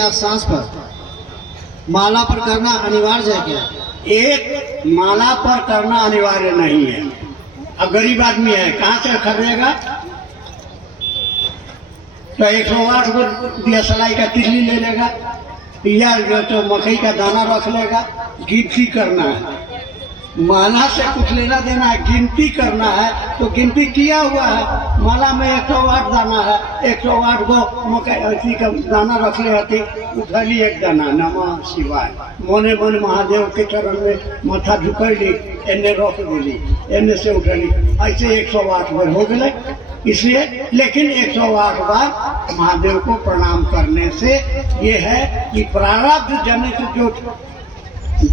या सांस पर माला पर करना अनिवार्य है क्या? एक माला पर करना अनिवार्य नहीं है। अब गरीब आदमी है, कहाँ से खरीदेगा? तो 108 को दिया सलाई का तिल्ली ले लेगा या जो तो मकई का दाना रख लेगा। गिनती करना है, माला से कुछ लेना देना है, गिनती करना है। तो गिनती किया हुआ है, माला में 108 दाना है, 108 को मकई का दाना रख ले, उठली एक दाना नमः शिवाय मोने मन महादेव के चरण में माथा झुकैली, एने रख दिली, एने से उठली, ऐसे 108 बार हो गए। इसलिए लेकिन 108 बार महादेव को प्रणाम करने से ये है कि प्रारब्ध जनित जो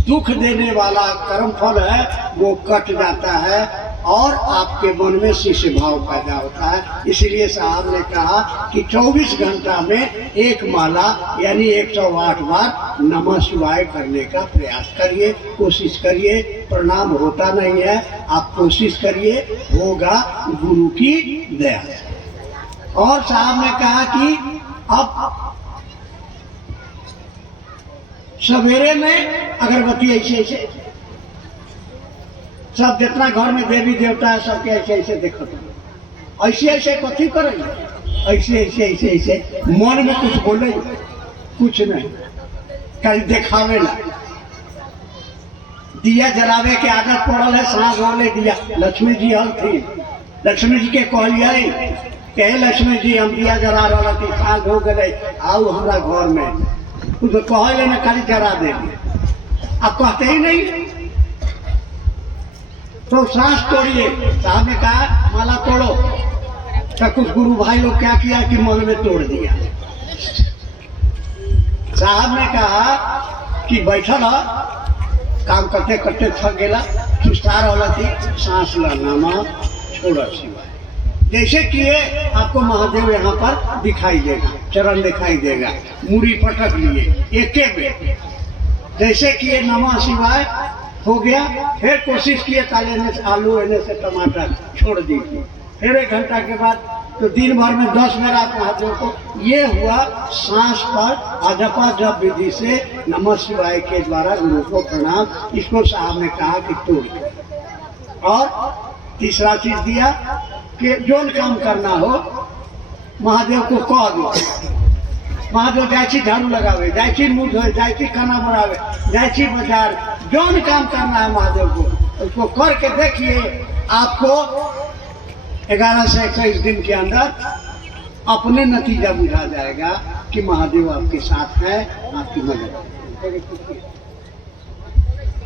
दुख देने वाला कर्म फल है वो कट जाता है और आपके मन में शिष्य भाव पैदा होता है। इसलिए साहब ने कहा कि 24 घंटा में एक माला यानी 108 बार नमः शिवाय करने का प्रयास करिए, कोशिश करिए। प्रणाम होता नहीं है, आप कोशिश करिए, होगा गुरु की दया। और साहब ने कहा कि अब सवेरे में अगरबत्ती ऐसे ऐसे सब जितना घर में देवी देवता है सबके ऐसे ऐसे देखो, ऐसे ऐसे कथी करेंगे, ऐसे ऐसे ऐसे ऐसे मन में कुछ बोले, कुछ नहीं, कल दिखावे ना। दिया जलावे के आदत पड़ल है, सांस वाले दिया। लक्ष्मी जी हल थी, लक्ष्मी जी के कहलिए कहे लक्ष्मी जी हम दिया जला रहा थी, सांस हो गए, आओ हमारा घर में। तो कहे ना खाली जरा दे, अब कहते ही नहीं तो सांस तोड़िए। साहब ने कहा माला तोड़ो, तो कुछ गुरु भाई लोग क्या किया कि मन में तोड़ दिया। साहब ने कहा कि बैठल हो, काम करते करते थक गेला, सुस्ता रहा थी, सांस लाना छोड़ शिवाय। जैसे किए आपको महादेव यहाँ पर दिखाई देगा, चरण दिखाई देगा, मूड़ी पटक लिए एके में। जैसे किए नमः शिवाय हो गया, फिर कोशिश किए काले एने से आलू एने से टमाटर छोड़ दीजिए। फिर 1 घंटा के बाद तो दिन भर में 10 बार आप महादेव को, ये हुआ सांस पर अजपा जप विधि से नमः शिवाय के द्वारा गुरु को प्रणाम। इसको साहब ने कहा कि तोड़। और तीसरा चीज दिया कि जो काम करना हो महादेव को कह दो। महादेव जाए झाड़ू लगावे, जाए मुँह धोए, जाए खाना बनावे, जाए बाजार, जो काम करना है महादेव को उसको करके देखिए। आपको 11 से 21 दिन के अंदर अपने नतीजा बुझा जाएगा कि महादेव आपके साथ है, आपकी मदद।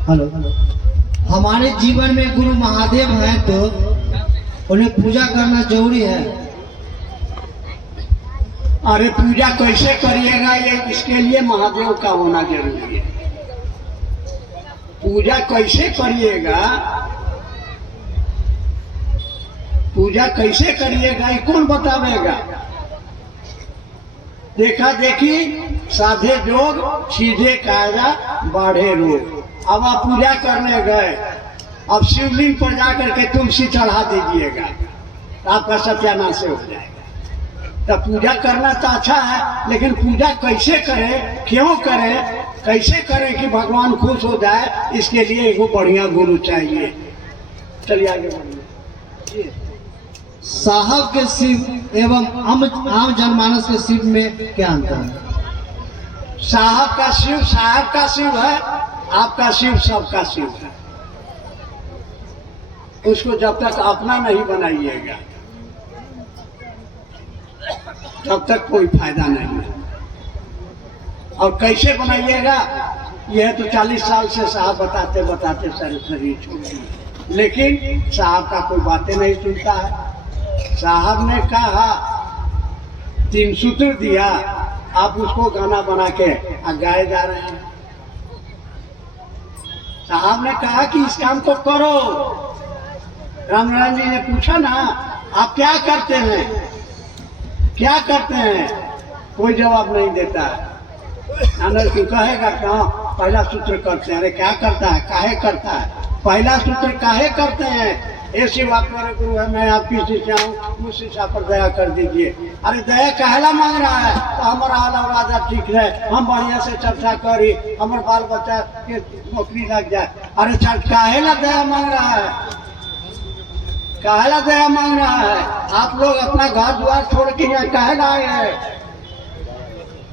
हेलो, हमारे जीवन में गुरु महादेव हैं तो उन्हें पूजा करना जरूरी है। अरे पूजा कैसे करिएगा, ये इसके लिए महादेव का होना जरूरी है। पूजा कैसे करिएगा, पूजा कैसे करिएगा ये कौन बतावेगा? देखा देखी साधे जोग, सीधे कायदा बाढ़े रोग। अब आप पूजा करने गए, अब शिवलिंग पर जाकर के तुलसी चढ़ा दीजिएगा, आपका सत्यानाश हो जाएगा। तो पूजा करना तो अच्छा है, लेकिन पूजा कैसे करें, क्यों करें, कैसे करें कि भगवान खुश हो जाए, इसके लिए एक बढ़िया गुरु चाहिए। चलिए आगे बढ़िए। साहब के शिव एवं आम जनमानस के शिव में क्या अंतर है? साहब का शिव है, आपका शिव सबका शिव है। उसको जब तक अपना नहीं बनाइएगा तब तक कोई फायदा नहीं है। और कैसे बनाइएगा, यह तो 40 साल से साहब बताते बताते सारे शरीर छोड़ दिए, लेकिन साहब का कोई बातें नहीं सुनता है। साहब ने कहा 3 सूत्र दिया, आप उसको गाना बना के गाए जा रहे हैं। साहब ने कहा कि इस काम को करो। रामनारायण जी ने पूछा ना आप क्या करते हैं, क्या करते हैं, कोई जवाब नहीं देता है। आनंद क्यों कहेगा क्या, पहला सूत्र करते हैं। अरे क्या करता है, काहे करता है, पहला सूत्र काहे करते हैं, ऐसी बात मेरे गुरु है, मैं आपकी शिष्या हूँ, मुझ शिष्या पर दया कर दीजिए। अरे दया कहला मांग रहा है तो हमारा हाल राजा ठीक रहे, हम बढ़िया से चर्चा करी, हमारे बाल बच्चा के नौकरी लग जाए। अरे चल काहेला दया मांग रहा है, काहेला दया मांग रहा है? आप लोग अपना घर द्वार छोड़ के यहाँ काहेला आए हैं?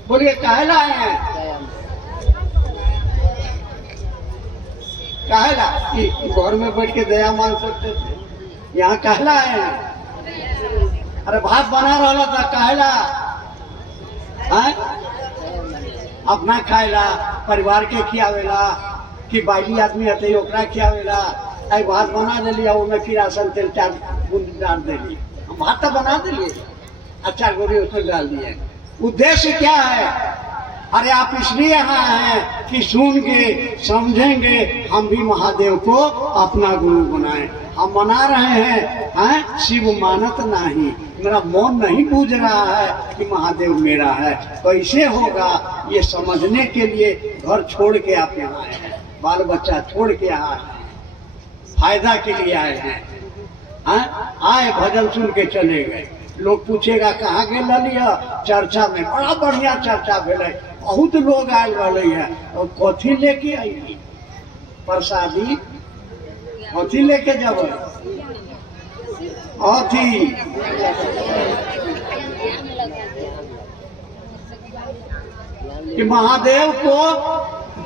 बोलिए काहेला आए हैं? काहेला कि घर में बैठ के दया मांग सकते थे, यहाँ काहेला आए हैं? अरे भात बना रहा था काहेला है? अपना खाएला, परिवार के खियावेला कि बाइली आदमी हते ओकरा खियावेला। आई भात बना दिलिए, उसमें किरासन तेल 4 बूंद डाल दिलिए, हम भात तो बना दिलिए, अच्छा गोरी उसमें डाल दिए। उद्देश्य क्या है? अरे आप इसलिए यहाँ हैं कि सुनेंगे समझेंगे, हम भी महादेव को अपना गुरु बनाएं। हम मना रहे हैं शिव मानत नहीं, मेरा मन नहीं बूझ रहा है कि महादेव मेरा है। कैसे होगा ये समझने के लिए घर छोड़ के आप यहाँ आए हैं, बाल बच्चा छोड़ के आए हैं, फायदा के लिए आए हैं। आए भजन सुन के चले गए, लोग पूछेगा कहाँ के लिया? चर्चा में बड़ा बढ़िया चर्चा भेले, बहुत लोग आयल रहे हैं। और कथी लेके आई? प्रसादी कथी लेके जब? अथी कि महादेव को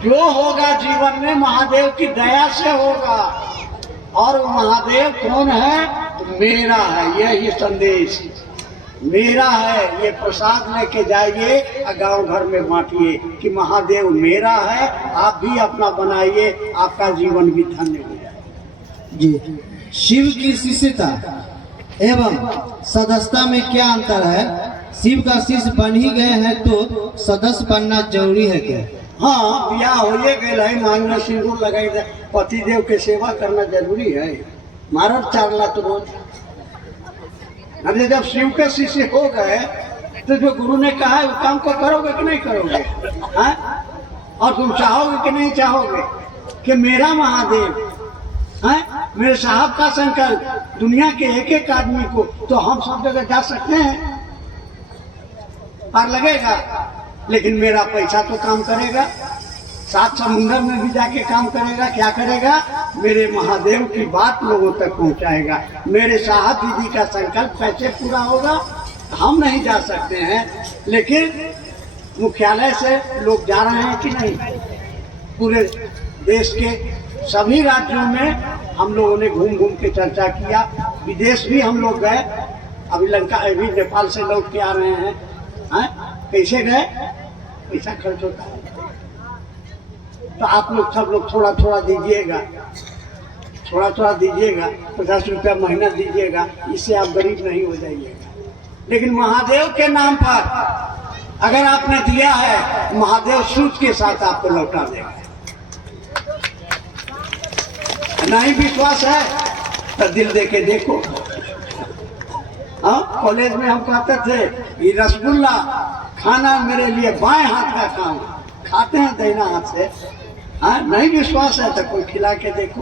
जो होगा जीवन में महादेव की दया से होगा। और वो महादेव कौन है? तो मेरा है, यही संदेश मेरा है। ये प्रसाद लेके जाइए और गांव घर में बांटिए कि महादेव मेरा है, आप भी अपना बनाइए, आपका जीवन भी धन्य हो जाए। जी, शिव की शिष्यता एवं सदस्यता में क्या अंतर है? शिव का शिष्य बन ही गए हैं तो सदस्य बनना जरूरी है क्या? हाँ, ब्याह हो गए है, मांगना सिंदूर लगाई दे, पति देव के सेवा करना जरूरी है। मारब 4 लाख रोज। अरे जब शिव के शिष्य हो गए तो जो गुरु ने कहा है उस काम को करोगे कि नहीं करोगे? और तुम चाहोगे कि नहीं चाहोगे कि मेरा महादेव मेरे साहब का संकल्प दुनिया के एक एक आदमी को, तो हम सब जगह जा सकते हैं, पार लगेगा, लेकिन मेरा पैसा तो काम करेगा, 7 समुंदर में भी जाके काम करेगा। क्या करेगा? मेरे महादेव की बात लोगों तक पहुंचाएगा। मेरे साहब दीदी का संकल्प कैसे पूरा होगा? हम नहीं जा सकते हैं, लेकिन मुख्यालय से लोग जा रहे हैं कि नहीं? पूरे देश के सभी राज्यों में हम लोगों ने घूम घूम के चर्चा किया, विदेश भी हम लोग गए, अभी लंका अभी नेपाल से लौट के आ रहे हैं। कैसे गए? पैसा खर्च होता है, तो आप लोग सब लोग थोड़ा थोड़ा दीजिएगा, थोड़ा थोड़ा दीजिएगा, 50 रुपया महीना दीजिएगा, इससे आप गरीब नहीं हो जाइएगा। लेकिन महादेव के नाम पर अगर आपने दिया है, महादेव सूद के साथ आपको लौटा देगा। नहीं विश्वास है तो दिल दे के देखो। हाँ, कॉलेज में हम कहते थे ये रसगुल्ला खाना मेरे लिए बाएं हाथ का काम, खाते हैं दाहिना हाथ से। हाँ, नहीं विश्वास है तो कोई खिला के देखो।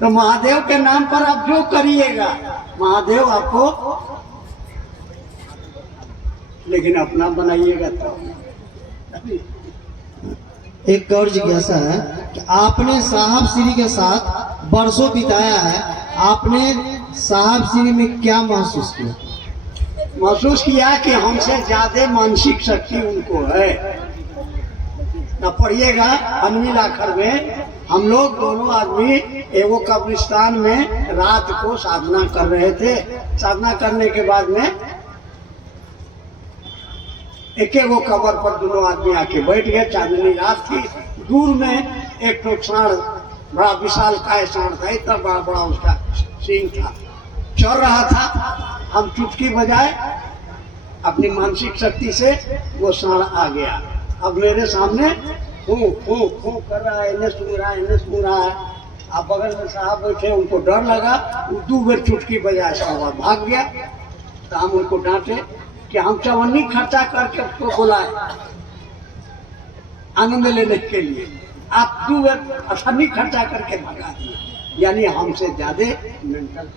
तो महादेव के नाम पर आप जो करिएगा, महादेव आपको, लेकिन अपना बनाइएगा तो। एक और जिज्ञासा है कि आपने साहब श्री के साथ बरसों बिताया है, आपने साहब श्री में क्या महसूस किया? महसूस किया कि हमसे ज्यादा मानसिक शक्ति उनको है। न पढ़िएगा, अनमिल आखिर में हम लोग दोनों आदमी एगो कब्रिस्तान में रात को साधना कर रहे थे। साधना करने के बाद में एक वो कबर पर दोनों आदमी आके बैठ गए। चांदनी रात थी, दूर में एक तो सांड, बड़ा विशाल काय सांड था, इतना बड़ा बड़ा उसका सींग था, चल रहा था। हम चुटकी बजाए, अपनी मानसिक शक्ति से वो सांड आ गया। अब मेरे सामने फू फू फू कर रहा है, इन्हें सुन रहा है, इन्हें सुन रहा है। अब बगल में साहब बैठे, उनको डर लगा, वो 2 बार चुटकी बजाए, साहब भाग गया। तो हम उनको डांटे कि हम चवन्नी खर्चा करके उसको बुलाए आनंद लेने के लिए, आप 2 बार असन्नी खर्चा करके भगा दिए। यानी हमसे ज्यादा मेंटल।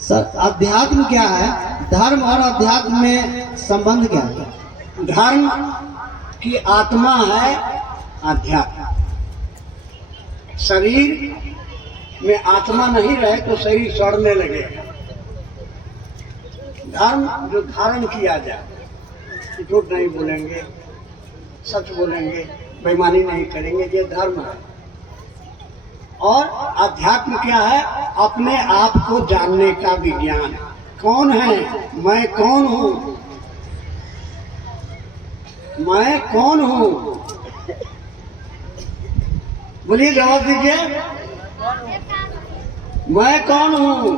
सर अध्यात्म क्या है? धर्म और अध्यात्म में संबंध क्या है? धर्म की आत्मा है अध्यात्म। शरीर में आत्मा नहीं रहे तो शरीर सड़ने लगेगा। धर्म जो धारण किया जाए, झूठ नहीं बोलेंगे, सच बोलेंगे, बेईमानी नहीं करेंगे, ये धर्म है। और अध्यात्म क्या है? अपने आप को जानने का विज्ञान। कौन है मैं? कौन हूँ मैं? कौन हूँ? बोलिए, जवाब दीजिए। मैं कौन हूँ?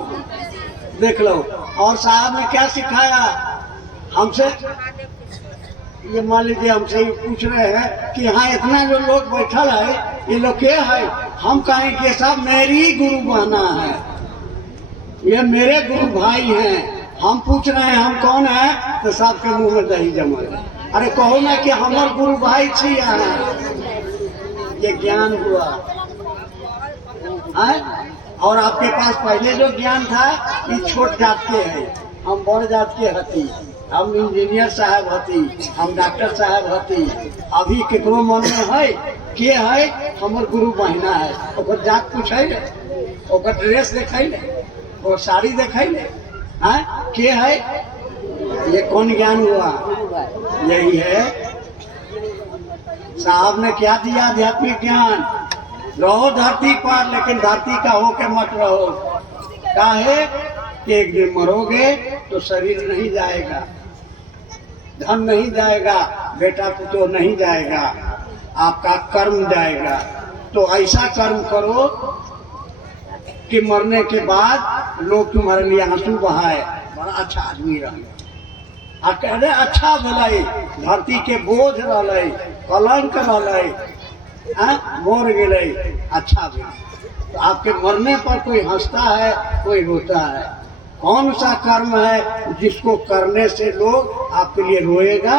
देख लो। और साहब ने क्या सिखाया हमसे? ये मान लीजिए हमसे ही पूछ रहे हैं कि यहाँ इतना जो लोग बैठल है, ये लोग क्या है? हम कहें कि साहब मेरी गुरु बहना है, ये मेरे गुरु भाई हैं। हम पूछ रहे हैं हम कौन है, तो साहब के मुंह में दही जमा है। अरे कहो ना कि हमारे गुरु भाई छी है। ये ज्ञान हुआ है। और आपके पास पहले जो ज्ञान था ये छोट जात के है, हम बड़ जात के हती, हम इंजीनियर साहब हती, हम डॉक्टर साहब हती। अभी केकरो मन में है के है हमर गुरु बहिना है, ओकर जात पूछे ले, ओकर ड्रेस देखे ले, और साड़ी देखे ले, हैं के है? ये कौन ज्ञान हुआ? यही है। साहब ने क्या दिया? आध्यात्मिक ज्ञान। रहो धरती पर, लेकिन धरती का होके मत रहो। काहे कि एक दिन मरोगे तो शरीर नहीं जाएगा, धन नहीं जाएगा, बेटा पुतो नहीं जाएगा, आपका कर्म जाएगा। तो ऐसा कर्म करो कि मरने के बाद लोग तुम्हारे लिए आंसू बहाए, बड़ा अच्छा आदमी रहे, अरे अच्छा भले, धरती के बोझ रहे, कलंक रहे, मर गए, अच्छा भी। तो आपके मरने पर कोई हंसता है, कोई रोता है। कौन सा कर्म है जिसको करने से लोग आपके लिए रोएगा?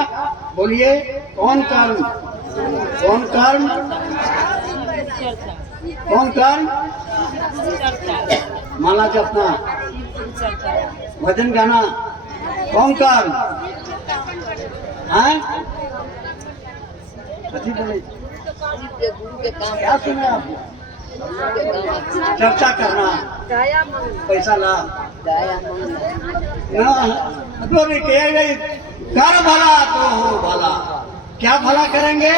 बोलिए, कौन कर्म? कौन कर्म? कौन कर्म? माला जपना, भजन गाना, कौन कर्म है? क्या सुना आपने? चर्चा करना, पैसा ला, कर भला तो हो भला। क्या भला करेंगे?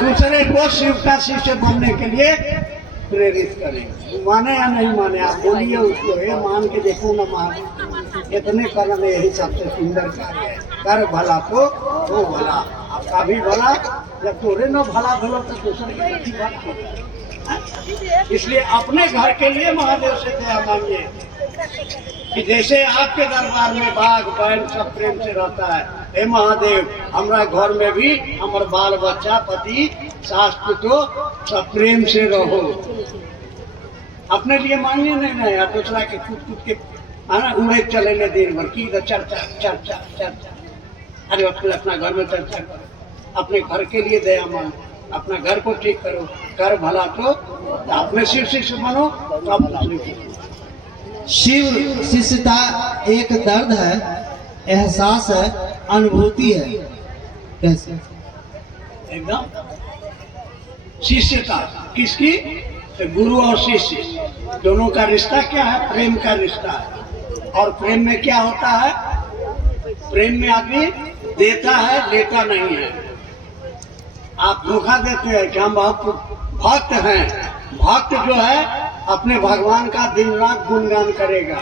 दूसरे को शिव का शिष्य बनने के लिए प्रेरित करेंगे। माने या नहीं माने, आप बोलिए उसको, हे मान के देखो न मान। इतने कर्म यही सबसे सुंदर कार्य है। कर भला तो हो भला। आपका भी भला, जब तोरे न भला भलो तो दूसरे की अच्छी बात हो। इसलिए अपने घर के लिए महादेव से दया मांगिए कि जैसे आपके दरबार में बाघ बैल सब प्रेम से रहता है, हे महादेव हमारा घर में भी हमारे बाल बच्चा पति सास पुतो सब प्रेम से रहो। अपने लिए मांगिए नहीं, और दूसरा के कूद कूद के आना उड़े चले ले दिन भर की चर्चा चर्चा चर्चा। अरे अपना घर में चर्चा करो, अपने घर के लिए दया मांगो, अपना घर को ठीक करो। कर भला तो अपने शिव शिष्य बनो, तो आप दूसरे को। शिव शिष्यता एक दर्द है, एहसास है, अनुभूति है। कैसे? एकदम शिष्यता किसकी? तो गुरु और शिष्य दोनों का रिश्ता क्या है? प्रेम का रिश्ता है। और प्रेम में क्या होता है? प्रेम में आदमी देता है, लेता नहीं है। आप धोखा देते हैं कि हम भक्त हैं। भक्त जो है अपने भगवान का दिन रात गुणगान करेगा।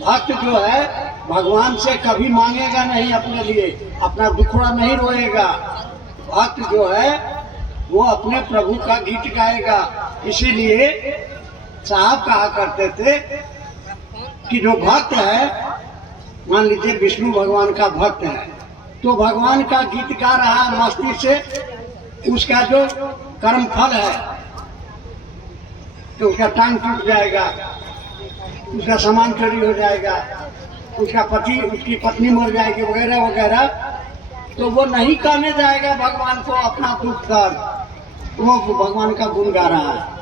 भक्त जो है भगवान से कभी मांगेगा नहीं अपने लिए, अपना दुखड़ा नहीं रोएगा। भक्त जो है वो अपने प्रभु का गीत गाएगा। इसीलिए साहब कहा करते थे कि जो भक्त है, मान लीजिए विष्णु भगवान का भक्त है, तो भगवान का गीत गा रहा मस्ती से, उसका जो कर्म फल है तो उसका टांग टूट जाएगा, उसका सामान चोरी हो जाएगा, उसका पति उसकी पत्नी मर जाएगी वगैरह वगैरह। तो वो नहीं कहने जाएगा भगवान को अपना दुख दर्द, वो भगवान का गुण गा रहा है।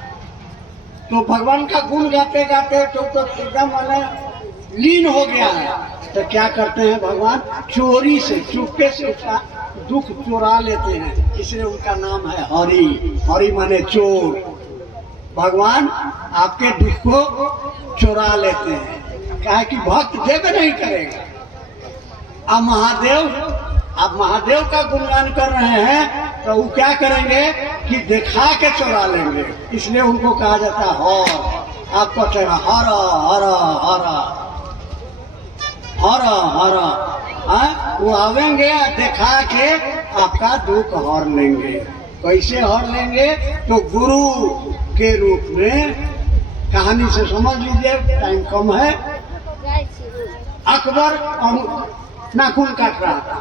तो भगवान का गुण गाते गाते तो एकदम लीन हो गया है। तो क्या करते हैं भगवान, चोरी से चुपके से उसका दुख चुरा लेते हैं, इसलिए उनका नाम है हरि। हरि माने चोर। भगवान आपके दुख को चुरा लेते हैं, क्या है कि भक्त देव नहीं करेगा। अब महादेव का गुणगान कर रहे हैं तो वो क्या करेंगे कि दिखा के चुरा लेंगे, इसलिए उनको कहा जाता है हर। आपको चढ़ा हर हर हर हर हर, वो आवेंगे दिखा के आपका दुख हर लेंगे। कैसे हर लेंगे, तो गुरु के रूप में। कहानी से समझ लीजिए, टाइम कम है। अकबर नाखून काट रहा था,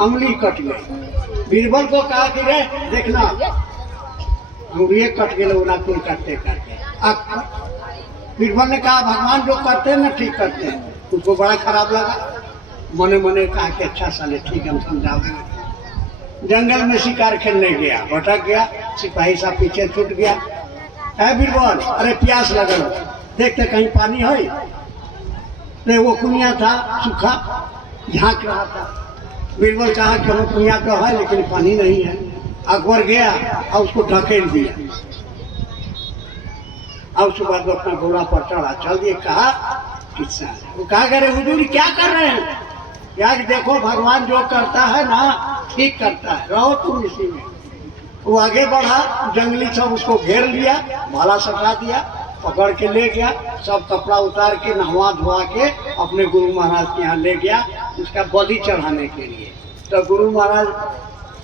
अंगुली कट गई। बीरबल को कहा कि रे देखना, अंगुली कट गई, नाखून काटते काटते। बीरबल ने कहा भगवान जो करते हैं ना ठीक करते हैं। उसको बड़ा खराब लगा, मने मने कहा कि अच्छा साले ठीक है, हम समझा देंगे। जंगल में शिकार खेलने गया, भटक गया, सिपाही साहब पीछे छूट गया। है बीरबल, अरे प्यास लगल, देखते कहीं पानी है। तो वो कुनिया था सूखा, झांक रहा था। बीरबल कहा कि वो कुनिया तो है लेकिन पानी नहीं है। अकबर गया और उसको ढकेल दिया, और उसके बाद वो अपना घोड़ा पर चढ़ा, चल दिए। कहा किस्सा, वो कहा करे हुजूर क्या कर रहे हैं, यार देखो भगवान जो करता है ना ठीक करता है, रहो तुम इसी में। वो आगे बढ़ा, जंगली सब उसको घेर लिया, भाला सटा दिया, पकड़ के ले गया। सब कपड़ा उतार के नहवा धोवा के अपने गुरु महाराज के यहाँ ले गया, उसका बलि चढ़ाने के लिए। तो गुरु महाराज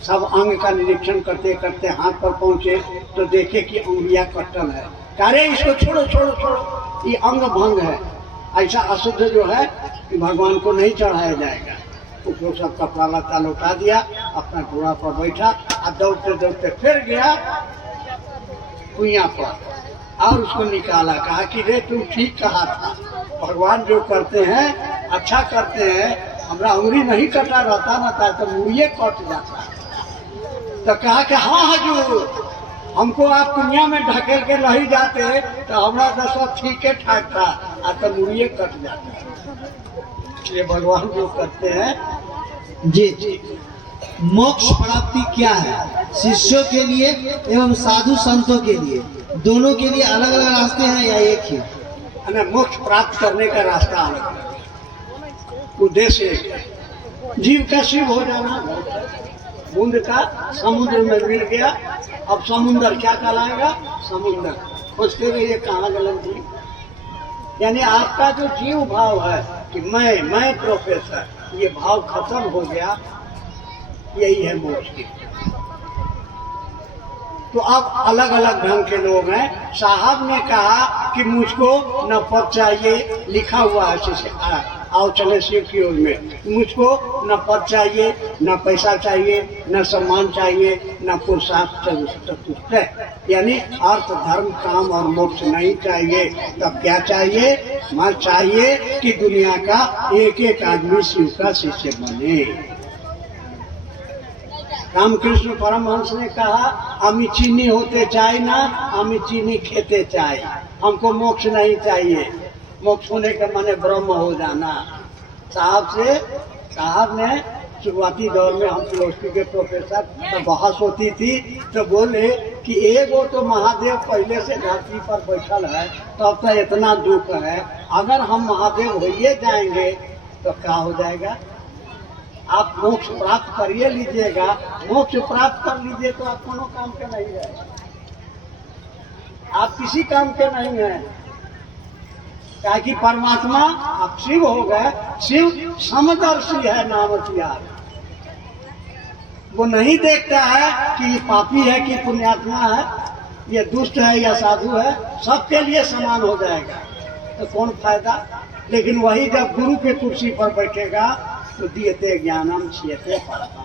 सब अंग का निरीक्षण करते करते हाथ पर पहुंचे तो देखे कि अंगुलियां कटल है। अरे इसको छोड़ो छोड़ो छोड़ो, ये अंग भंग है, ऐसा अशुद्ध जो है कि भगवान को नहीं चढ़ाया जाएगा। उसको सब कपड़ा लता लौटा दिया, अपना घोड़ा पर बैठा और दौड़ते दौड़ते फिर गया कुइया पर और उसको निकाला। कहा कि रे तुम ठीक कहा था, भगवान जो करते हैं अच्छा करते हैं, हमरा उंगली नहीं कटा रहता ना था तो मुड़िए कट जाता। तो कहा कि हाँ हजूर, हमको आप दुनिया में ढकेल के नहीं जाते तो हमारा तो सब ठीक है ठाक था, आज तो मुड़िए कट जाता। ये भगवान जो करते हैं। जी, मोक्ष प्राप्ति क्या है, शिष्यों के लिए एवं साधु संतों के लिए, दोनों के लिए अलग अलग रास्ते हैं या एक ही? मोक्ष प्राप्त करने का रास्ता अलग है, उद्देश्य एक है। जीव का शिव हो जाना, बूंद का समुद्र में मिल गया। अब समुद्र क्या कहलाएगा, समुद्र। खोजते रहिए कहाँ गलत जी। यानी आपका जो जीव भाव है कि मैं प्रोफेसर, ये भाव खत्म हो गया, यही है मोक्ष की। तो अब अलग अलग ढंग के लोग हैं। साहब ने कहा कि मुझको न पद चाहिए, लिखा हुआ है शिष्य आओ चले शिव की ओर में, मुझको न पद चाहिए, न पैसा चाहिए, न सम्मान चाहिए, न पुरुषार्थ चतुष्ट, यानी अर्थ धर्म काम और मोक्ष नहीं चाहिए। तब क्या चाहिए, मैं चाहिए कि दुनिया का एक एक आदमी शिव का शिष्य बने। रामकृष्ण परमहंस ने कहा हमें चीनी होते चाहे ना, हमें चीनी खेते चाहे, हमको मोक्ष नहीं चाहिए। मोक्ष होने के माने ब्रह्म हो जाना। साहब ने शुरुआती दौर में हम फिलोसफी के प्रोफेसर तो बहस होती थी, तो बोले कि एगो तो महादेव पहले से धरती पर बैठल है, तब तो इतना दुख है, अगर हम महादेव होइए जाएंगे तो क्या हो जाएगा। आप मोक्ष प्राप्त करिए लीजिएगा, मोक्ष प्राप्त कर लीजिए तो आप कोनो काम के नहीं है, आप किसी काम के नहीं हैं। क्या कि परमात्मा आप शिव हो गए, शिव समदर्शी है, नाम त्याग। वो नहीं देखता है कि पापी है कि पुण्यात्मा है, ये दुष्ट है या साधु है, सबके लिए समान हो जाएगा, तो कौन फायदा। लेकिन वही जब गुरु के कुर्सी पर बैठेगा तो दियते ज्ञानम छियते परमम,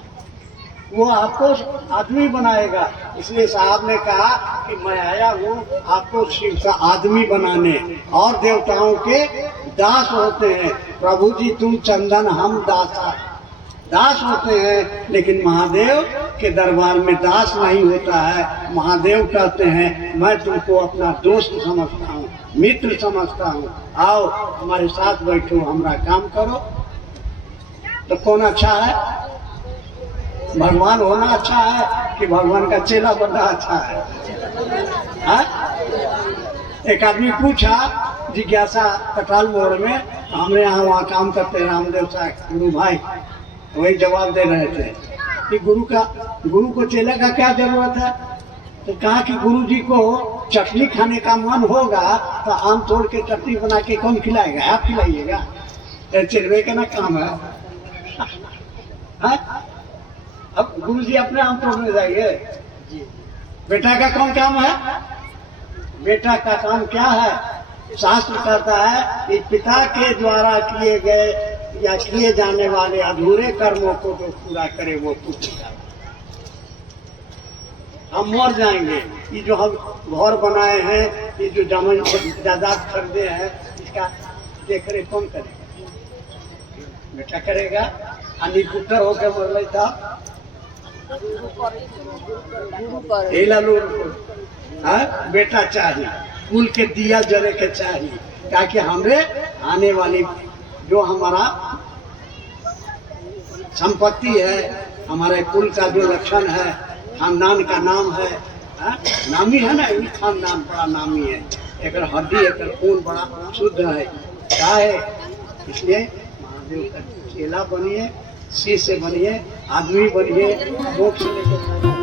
वो आपको आदमी बनाएगा। इसलिए साहब ने कहा कि मैं आया हूँ आपको शिव का आदमी बनाने, और देवताओं के दास होते हैं। प्रभु जी तुम चंदन हम दासा, दास होते हैं, लेकिन महादेव के दरबार में दास नहीं होता है। महादेव कहते हैं मैं तुमको अपना दोस्त समझता हूँ, मित्र समझता हूँ, आओ हमारे साथ बैठो, हमारा काम करो। तो कौन अच्छा है? भगवान होना अच्छा है कि भगवान का चेला बनना अच्छा है? हा? एक आदमी पूछा जिज्ञासा कटाल मोड़ में, हमने यहाँ वहाँ काम करते हैं रामदेव साहब गुरु भाई, वही जवाब दे रहे थे कि गुरु को चेले का क्या जरूरत है। तो कहा कि गुरु जी को चटनी खाने का मन होगा तो आम तोड़ के चटनी बना के कौन खिलाएगा? आप खिलाइएगा। चिड़वे का ना काम है। हा? अब गुरु जी अपने आम तोड़ने जाइए। बेटा का कौन काम है? बेटा का काम क्या है? शास्त्र कहता है कि पिता के द्वारा किए गए या किए जाने वाले अधूरे कर्मों को जो पूरा करे वो पुत्र का। हम मर जाएंगे, ये जो हम घर बनाए हैं, ये जो जमीन जायदाद खरीदे हैं, इसका देख रेख कौन करेगा? बेटा करेगा। अनि पुत्र होकर मर गई था बेटा चाहिए, कुल के दिया जले के चाहिए, ताकि हमें आने वाली जो हमारा संपत्ति है, हमारे कुल का जो लक्षण है, खानदान का नाम है, नामी है ना, ये खानदान बड़ा नामी है, एक हड्डी एक खून बड़ा शुद्ध है, क्या है? इसलिए महादेव का चेला बनिए, शिष्य बनिए, आदमी बनिए, मोक्ष लेकर